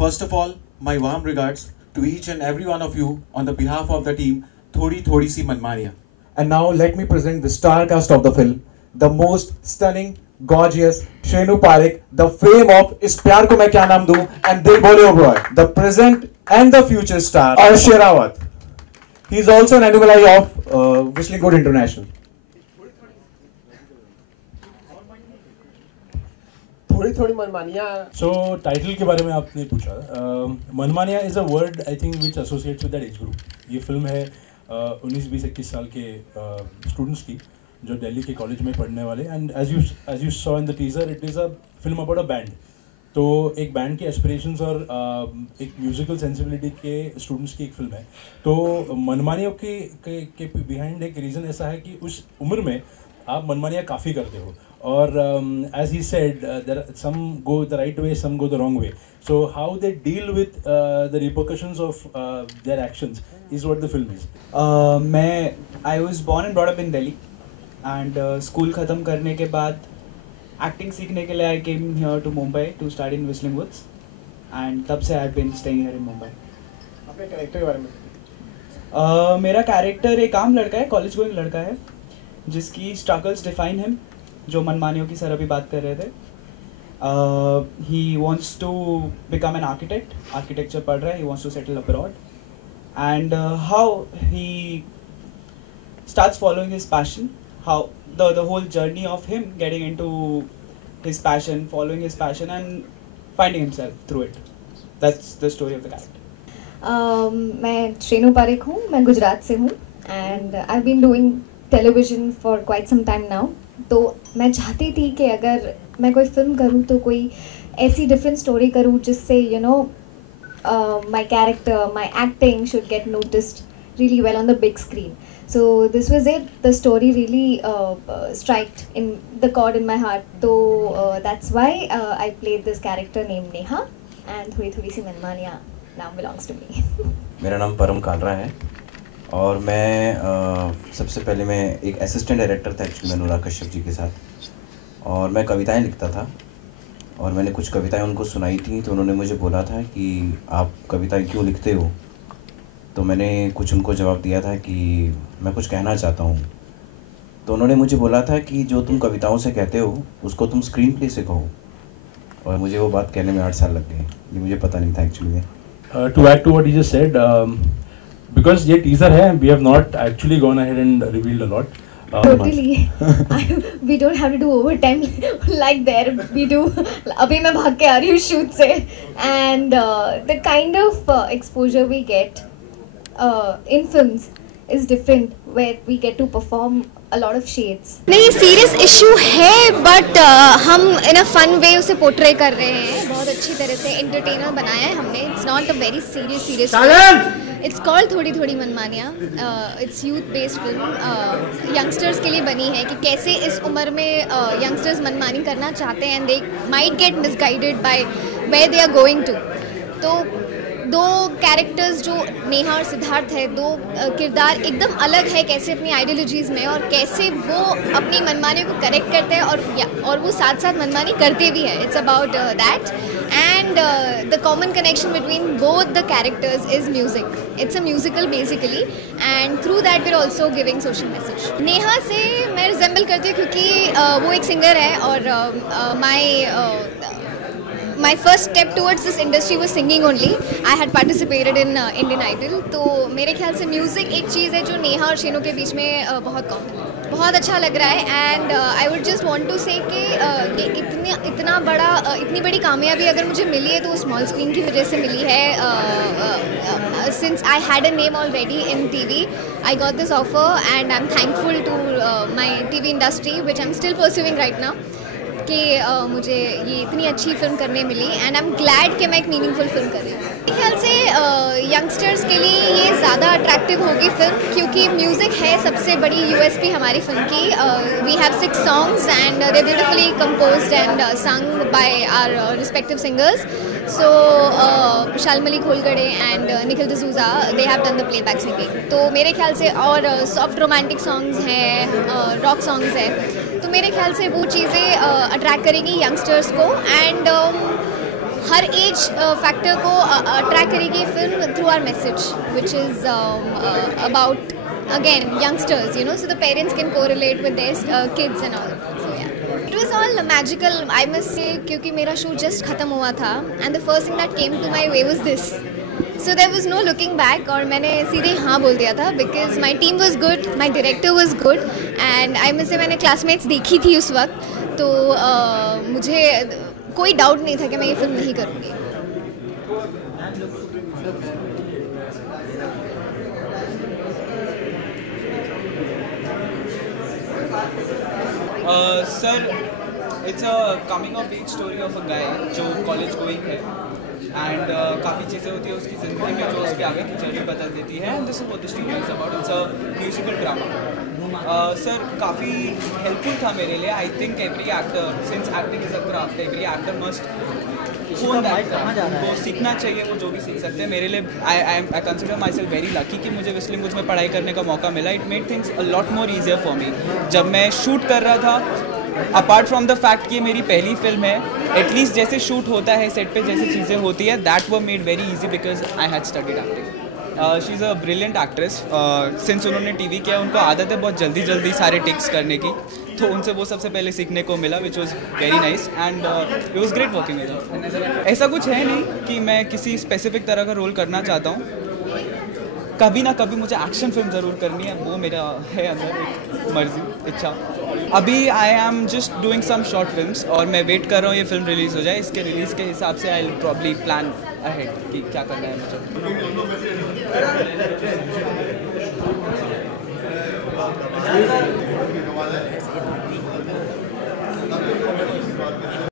First of all, my warm regards to each and every one of you on the behalf of the team Thodi Thodi Si Manmaniya. And now let me present the star cast of the film, the most stunning, gorgeous Shenu Parekh, the fame of Is Pyar Ko Main Kya Naam Do and Dil Bole Oh Boy, the present and the future star Arsh Sherawat. He is also an alumni of Whistling Good International. थोड़ी थोड़ी मनमानिया. So title के बारे में आपने पूछा. Manmaniya is a word I think which associates with that age group. ये film है 19-20-21 साल के स्टूडेंट्स की जो दिल्ली के कॉलेज में पढ़ने वाले. And as you saw in the teaser, it is a film about a band. तो एक बैंड के एस्पिरेशंस और एक म्यूजिकल सेंसिबिलिटी के स्टूडेंट्स की एक फिल्म है. तो मनमानियों के बिहाइंड एक रीज़न ऐसा है कि उस उम्र में आप मनमानियाँ काफ़ी करते हो. और as he said, some go the right way, some go the wrong way. So how they deal with the repercussions of their actions is what the film is. I was born and brought up in Delhi, and school ख़त्म करने के बाद acting सीखने के लिए I came here to Mumbai to study in Whistling Woods, and तब से I've been staying here in Mumbai. अपने कैरेक्टर के बारे में. मेरा कैरेक्टर एक आम लड़का है, कॉलेज गोइंग लड़का है, जिसकी स्ट्रगल्स डिफाइन हिम, जो मनमानियों की सर अभी बात कर रहे थे. He wants to become an architect, architecture पढ़ रहा है. He wants to settle abroad, and how he starts following his passion, how the whole journey of him getting into his passion, following his passion and finding himself through it. That's the story of the character. मैं शेनू पारेख हूँ, मैं गुजरात से हूँ, and I've been doing television for quite some time now. तो मैं चाहती थी कि अगर मैं कोई फिल्म करूँ तो कोई ऐसी डिफरेंट स्टोरी करूँ जिससे you know my character, my acting should get noticed really well on the big screen. So this was it. The story really struck in the chord in my heart. So that's why I played this character named Neha, and Thodi Thodi Si Manmaniya now belongs to me. मेरा नाम परम कालरा है और मैं सबसे पहले मैं एक असिस्टेंट डायरेक्टर था एक्चुअली अनुराग कश्यप जी के साथ, और मैं कविताएं लिखता था. और मैंने कुछ कविताएं उनको सुनाई थी, तो उन्होंने मुझे बोला था कि आप कविताएं क्यों लिखते हो. तो मैंने कुछ उनको जवाब दिया था कि मैं कुछ कहना चाहता हूँ. तो उन्होंने मुझे बोला था कि जो तुम कविताओं से कहते हो उसको तुम स्क्रीन प्ले से कहो. और मुझे वो बात कहने में 8 साल लग गए. ये मुझे पता नहीं था एक्चुअली में. To add to what he just said, because ये teaser है, we have not actually gone ahead and revealed a lot. Totally. We don't have to do overtime like there we do. अभी मैं भाग के आ रही हूँ shoot से, and the kind of exposure we get in films is different, where we get to perform a lot of shades. नहीं, serious issue है, but हम इन अ फन वे उसे पोर्ट्रे कर रहे हैं. बहुत अच्छी तरह से एंटरटेनर बनाया है हमने. It's not a very serious. It's called थोड़ी थोड़ी Manmaniya. It's youth based film, youngsters के लिए बनी है कि कैसे इस उम्र में यंगस्टर्स मनमानी करना चाहते हैं, and they might get misguided by where they are going to. तो दो कैरेक्टर्स जो नेहा और सिद्धार्थ है, दो किरदार एकदम अलग है कैसे अपनी आइडियोलॉजीज़ में, और कैसे वो अपनी मनमानी को करेक्ट करते हैं और वो साथ साथ मनमानी करते भी हैं. It's about that, and the common connection between both the characters is music. It's a musical basically, and through that we are also giving social message. Neha से मैं रिजेंबल करती हूँ क्योंकि वो एक सिंगर है, और my first step towards this industry was singing only. I had participated in Indian Idol. तो मेरे ख्याल से म्यूज़िक एक चीज़ है जो नेहा और शेनू के बीच में बहुत कॉमन है. बहुत अच्छा लग रहा है, and I would just want to say कि ये इतनी बड़ी कामयाबी अगर मुझे मिली है तो स्मॉल स्क्रीन की वजह से मिली है. Since I had a name already in TV, I got this offer, and I'm thankful to my TV industry, which I'm still pursuing right now, कि मुझे ये इतनी अच्छी फिल्म करने मिली, एंड आई एम ग्लैड कि मैं एक मीनिंगफुल फिल्म कर रही हूँ. मेरे ख्याल से यंगस्टर्स के लिए ये ज़्यादा अट्रैक्टिव होगी फिल्म, क्योंकि म्यूज़िक है सबसे बड़ी USP हमारी फिल्म की. We have 6 songs and they're beautifully composed and sung by our respective singers. So Shalmali Kholgade and Nikhil d'Souza, they have done the playback singing. तो मेरे ख्याल से और सॉफ्ट रोमांटिक सॉन्ग्स हैं, रॉक सॉन्ग्स हैं, तो मेरे ख्याल से वो चीज़ें अट्रैक्ट करेंगी यंगस्टर्स को. एंड हर एज फैक्टर को अट्रैक्ट करेगी फिल्म through our message which is about again youngsters, you know, so the parents can correlate with their kids and all. So yeah, it was all magical, I must say, क्योंकि मेरा shoot just खत्म हुआ था and the first thing that came to my way was this. So there was no looking back और मैंने सीधे हाँ बोल दिया था because my team was good, my director was good and I must say मैंने classmates देखी थी उस वक्त, तो मुझे कोई डाउट नहीं था कि मैं ये फिल्म नहीं करूँगी. Sir, it's a coming of age story of a guy जो कॉलेज गोइंग है एंड काफ़ी चीज़ें होती है उसकी ज़िंदगी में जो उसके आगे की जर्नी बदल देती है and this is what the story is about. It's a musical drama. Sir, काफ़ी हेल्पफुल था मेरे लिए. I think every actor, since acting is a craft, every actor must वो सीखना चाहिए, वो जो भी सीख सकते हैं. मेरे लिए I consider my self very lucky कि मुझे इसलिए मुझ में पढ़ाई करने का मौका मिला. It made things a lot more easier for me. जब मैं शूट कर रहा था, अपार्ट फ्रॉम द फैक्ट कि ये मेरी पहली फिल्म है, एटलीस्ट जैसे शूट होता है सेट पे, जैसे चीज़ें होती है, that were made very easy because I had studied acting. She is a brilliant actress. Since उन्होंने टीवी किया, उनको आदत है बहुत जल्दी जल्दी सारे टिक्स करने की, तो उनसे वो सबसे पहले सीखने को मिला which was very nice and it was great working with her. ऐसा कुछ है नहीं कि मैं किसी स्पेसिफिक तरह का रोल करना चाहता हूँ. कभी ना कभी मुझे एक्शन फिल्म ज़रूर करनी है, वो मेरा है अंदर एक मर्जी, इच्छा. अभी I am just doing some short films और मैं वेट कर रहा हूँ ये फिल्म रिलीज़ हो जाए. इसके रिलीज़ के हिसाब से I will probably plan ahead कि क्या करना है मुझे.